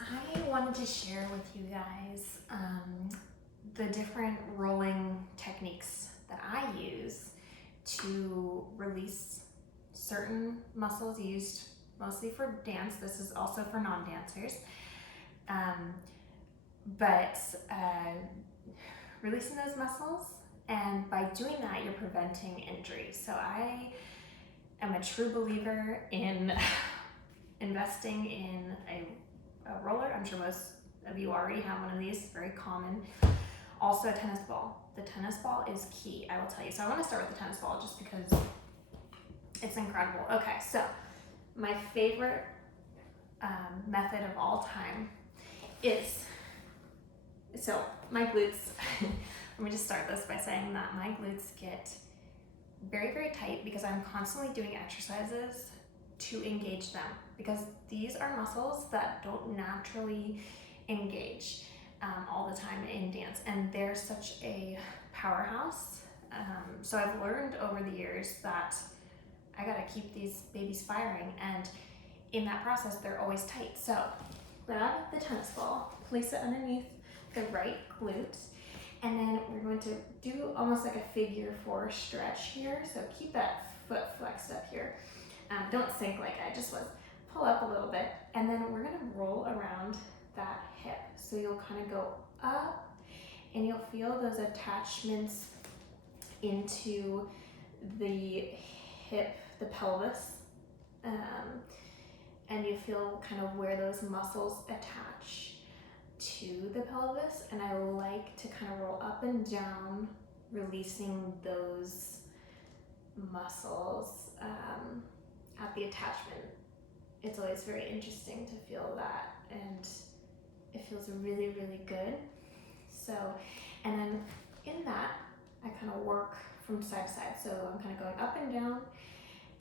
I wanted to share with you guys the different rolling techniques that I use to release certain muscles used mostly for dance. This is also for non-dancers. But releasing those muscles, and by doing that, you're preventing injury. So I am a true believer in investing in a roller. I'm sure most of you already have one of these, very common. Also a tennis ball. The tennis ball is key, I will tell you. So I want to start with the tennis ball just because it's incredible. Okay, so my favorite method of all time is, so my glutes, let me just start this by saying that my glutes get very, very tight because I'm constantly doing exercises to engage them, because these are muscles that don't naturally engage all the time in dance, and they're such a powerhouse. So I've learned over the years that I gotta keep these babies firing, and in that process they're always tight. So grab the tennis ball, place it underneath the right glute, and then we're going to do almost like a figure 4 stretch here. So keep that foot flexed up here. Don't sink like I just was. Pull up a little bit, and then we're gonna roll around that hip. So you'll kind of go up, and you'll feel those attachments into the hip, the pelvis, and you feel kind of where those muscles attach to the pelvis. And I like to kind of roll up and down, releasing those muscles at the attachment. It's always very interesting to feel that, and it feels really, really good. So, and then in that, I kind of work from side to side. So I'm kind of going up and down,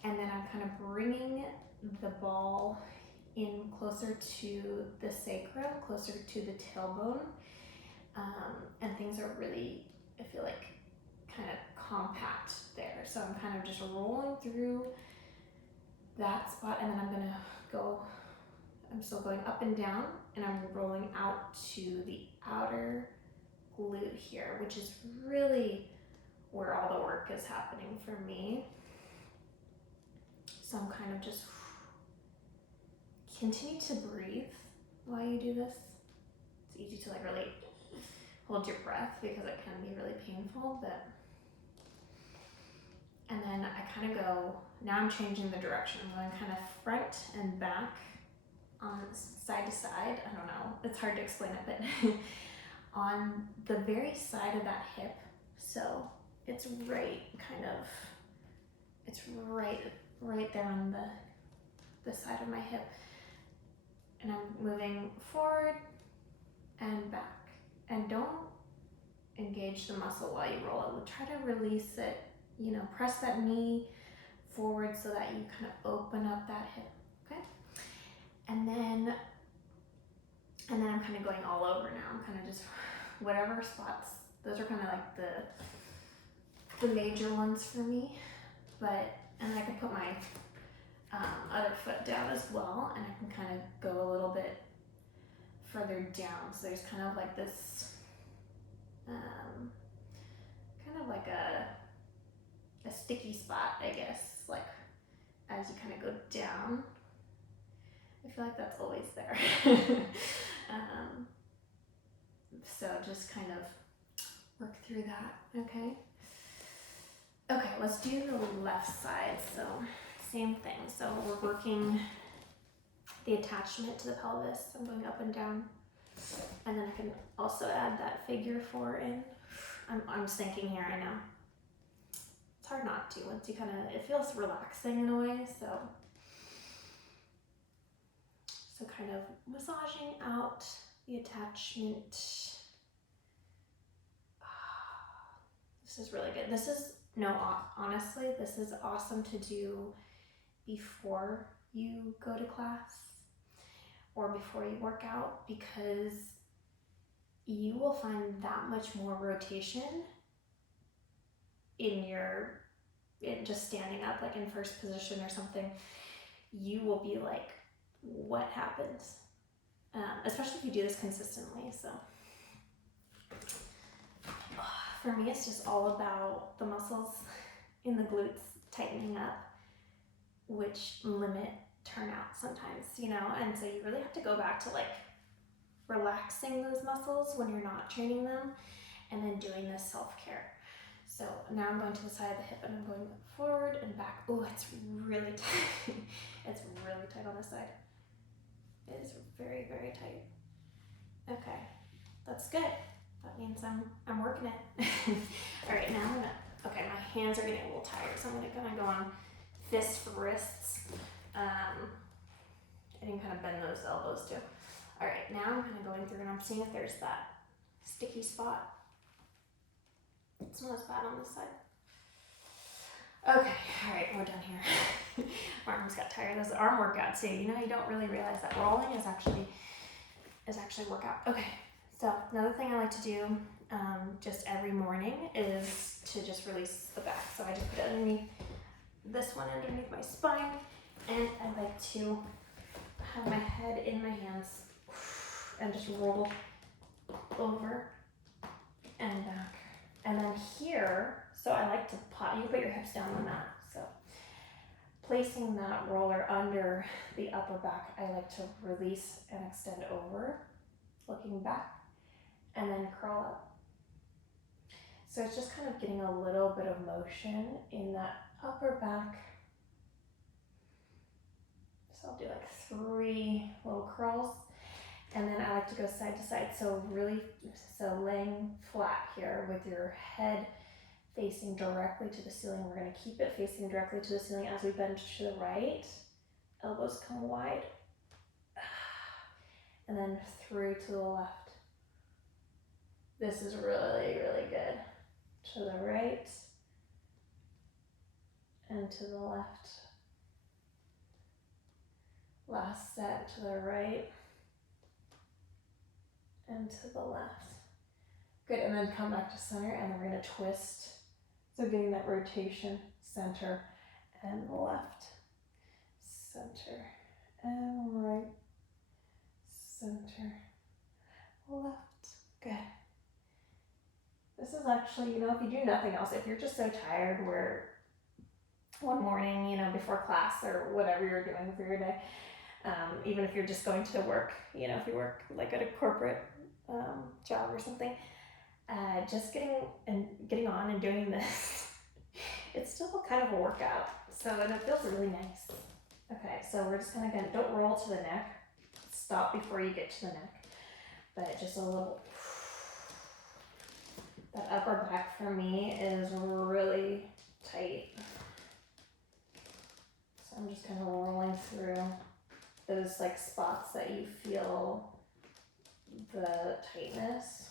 and then I'm kind of bringing the ball in closer to the sacrum, closer to the tailbone, and things are really, I feel like, kind of compact there. So I'm kind of just rolling through that spot, and then I'm still going up and down, and I'm rolling out to the outer glute here, which is really where all the work is happening for me. So I'm kind of just continue to breathe while you do this. It's easy to like really hold your breath because it can be really painful, but, and then I kind of go, now I'm changing the direction. I'm going kind of front and back, on side to side. I don't know, it's hard to explain it, but on the very side of that hip. So it's right there on the side of my hip. And I'm moving forward and back. And don't engage the muscle while you roll it. Try to release it, press that knee forward so that you kind of open up that hip, okay? And then I'm kind of going all over now. I'm kind of just, whatever spots, those are kind of like the major ones for me. And I can put my other foot down as well, and I can kind of go a little bit further down. So there's kind of like this, kind of like a sticky spot, I guess, like as you kind of go down. I feel like that's always there. So just kind of work through that, okay? Okay, let's do the left side. So same thing. So we're working the attachment to the pelvis. I'm going up and down. And then I can also add that figure 4 in. I'm sinking here, I know. It's hard not to once you kind of, it feels relaxing in a way, so kind of massaging out the attachment. This is really good. Honestly, this is awesome to do before you go to class or before you work out, because you will find that much more rotation in just standing up, like in first position or something. You will be like, what happens? especially if you do this consistently. So for me, it's just all about the muscles in the glutes tightening up, which limit turnout sometimes, you know, and so you really have to go back to like relaxing those muscles when you're not training them, and then doing this self-care. So now I'm going to the side of the hip and I'm going forward and back. Oh, it's really tight. It's really tight on this side. It is very, very tight. Okay, that's good. That means I'm working it. All right, now I'm gonna, okay, my hands are getting a little tired, so I'm gonna go on fists for wrists. And you can kind of bend those elbows too. All right, now I'm kind of going through and I'm seeing if there's that sticky spot. It's not as bad on this side. Okay, all right, we're done here. My arms got tired. That's an arm workout too. You know, you don't really realize that rolling is actually workout. Okay, so another thing I like to do just every morning is to just release the back. So I just put it underneath this one, underneath my spine, and I like to have my head in my hands and just roll over and back. And then here, so I like to you put your hips down on that. So placing that roller under the upper back, I like to release and extend over, looking back, and then curl up. So it's just kind of getting a little bit of motion in that upper back. So I'll do like 3 little curls, and then I like to go side to side. So laying flat here with your head facing directly to the ceiling. We're going to keep it facing directly to the ceiling as we bend to the right. Elbows come wide. And then through to the left. This is really, really good. To the right and to the left. Last set to the right and to the left. Good, and then come back to center, and we're going to twist. So getting that rotation, center and left, center and right, center, left. Good. This is actually, you know, if you do nothing else, if you're just so tired where one morning, you know, before class or whatever you're doing for your day, even if you're just going to work, you know, if you work like at a corporate job or something, just getting on and doing this, it's still kind of a workout. So, and it feels really nice. Okay, so we're just kind of gonna, don't roll to the neck. Stop before you get to the neck, but just a little. That upper back for me is really tight. So I'm just kind of rolling through those like spots that you feel the tightness.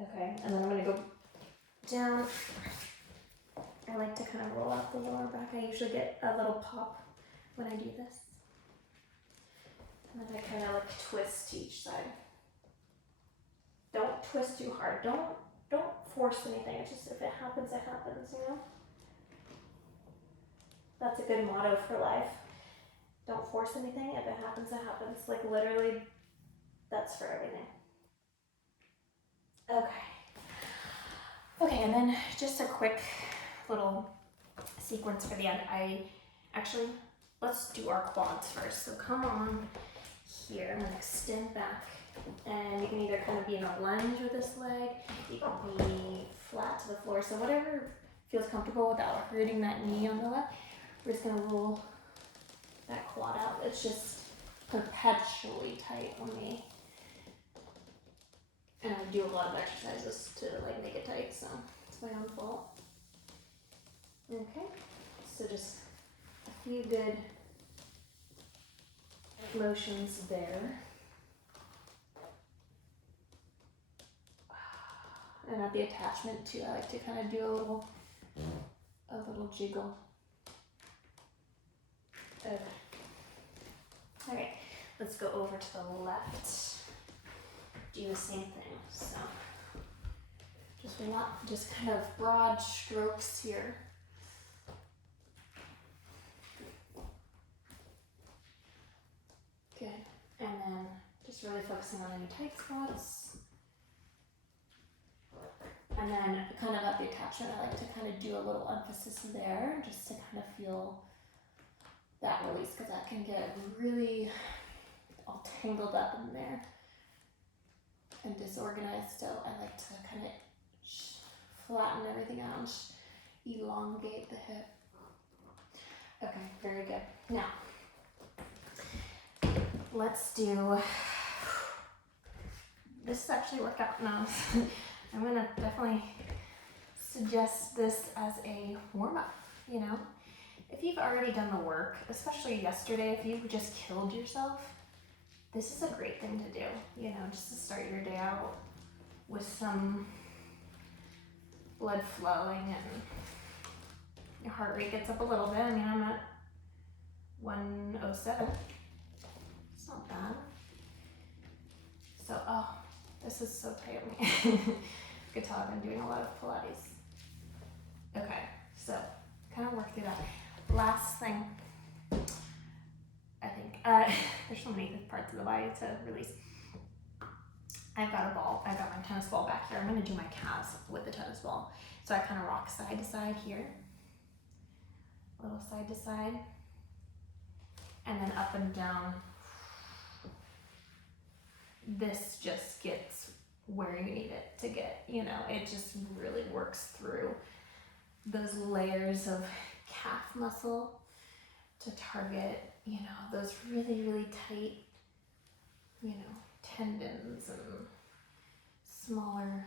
Okay, and then I'm gonna go down. I like to kind of roll out the lower back. I usually get a little pop when I do this. And then I kind of like twist to each side. Don't twist too hard. Don't force anything. It's just, if it happens, it happens, you know? That's a good motto for life. Don't force anything. If it happens, it happens. Like literally, that's for everything. Okay, and then just a quick little sequence for the end. Let's do our quads first. So come on here, I'm gonna extend back, and you can either kind of be in a lunge with this leg, you can be flat to the floor, so whatever feels comfortable without hurting that knee on the left. We're just gonna roll that quad out. It's just perpetually tight on me. And I do a lot of exercises to like make it tight, so it's my own fault. Okay, so just a few good motions there. And at the attachment too, I like to kind of do a little jiggle. Okay. All right, let's go over to the left. Do the same thing. So just kind of broad strokes here. Just really focusing on any tight spots. And then kind of at the attachment, I like to kind of do a little emphasis there just to kind of feel that release, because that can get really all tangled up in there and disorganized. So I like to kind of flatten everything out and just elongate the hip. Okay, very good. Now, let's do, this is actually worked out now. I'm gonna definitely suggest this as a warm-up, you know? If you've already done the work, especially yesterday, if you just killed yourself, this is a great thing to do, you know, just to start your day out with some blood flowing and your heart rate gets up a little bit. I mean, I'm at 107. It's not bad. So, oh, this is so tight on me. You could tell I've been doing a lot of Pilates. Okay, so kind of work through that. Last thing, I think, there's so many parts of the body to release. I've got a ball, I've got my tennis ball back here. I'm gonna do my calves with the tennis ball. So I kind of rock side to side here, a little side to side, and then up and down. This just gets where you need it to get, you know, it just really works through those layers of calf muscle to target, you know, those really, really tight, you know, tendons and smaller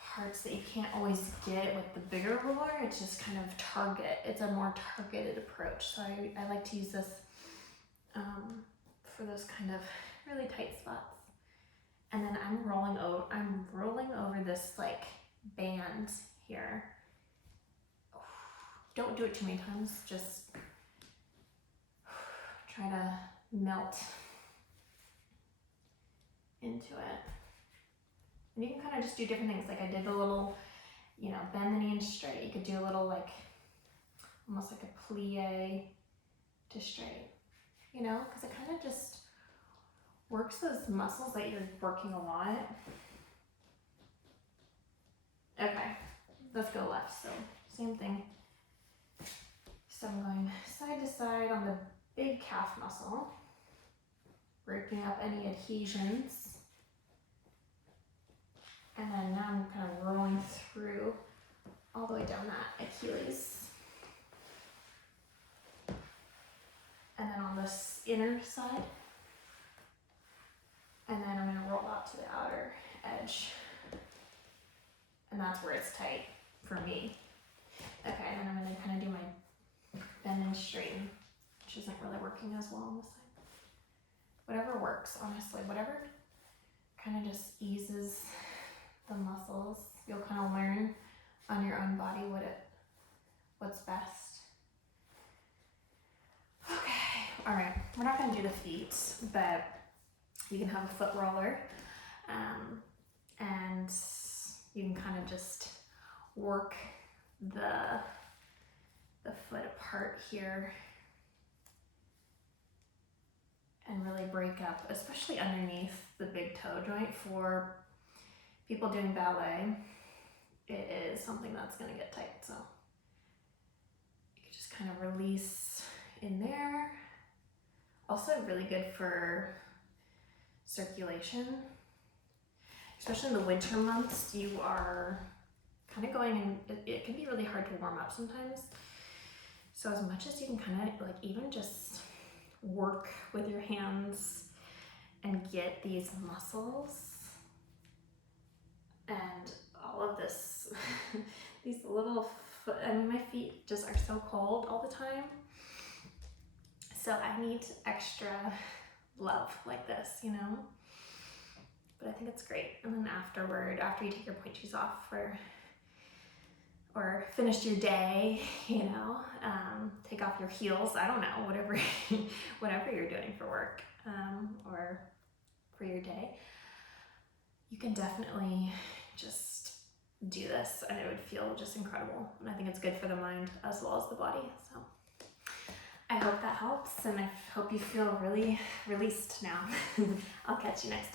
parts that you can't always get with the bigger roller. It's just kind of target. It's a more targeted approach. So I like to use this for those kind of really tight spots. And then I'm rolling over this like band here. Don't do it too many times, just try to melt into it. And you can kind of just do different things. Like I did the little, you know, bend the knee and straight. You could do a little like, almost like a plie to straight, you know, because it kind of just works those muscles that you're working a lot. Okay, let's go left. So same thing. So I'm going side to side on the big calf muscle, breaking up any adhesions. And then now I'm kind of rolling through all the way down that Achilles. And then on this inner side. And then I'm gonna roll out to the outer edge. And that's where it's tight for me. Okay, and then I'm gonna kind of do my bend and straighten, which isn't really working as well on this side. Whatever works, honestly, whatever kind of just eases the muscles. You'll kind of learn on your own body what's best. Okay, all right, we're not gonna do the feet, but you can have a foot roller, and you can kind of just work the foot apart here and really break up, especially underneath the big toe joint. For people doing ballet, it is something that's gonna get tight, so you can just kind of release in there. Also really good for circulation, especially in the winter months. You are kind of going in, it can be really hard to warm up sometimes. So as much as you can kind of like even just work with your hands and get these muscles and all of this, these little foot, I mean, my feet just are so cold all the time. So I need extra love like this, you know? But I think it's great. And then afterward, after you take your point shoes off or finished your day, you know, take off your heels, I don't know, whatever whatever you're doing for work or for your day, you can definitely just do this and it would feel just incredible. And I think it's good for the mind as well as the body. So I hope that helps, and I hope you feel really released now. I'll catch you next time.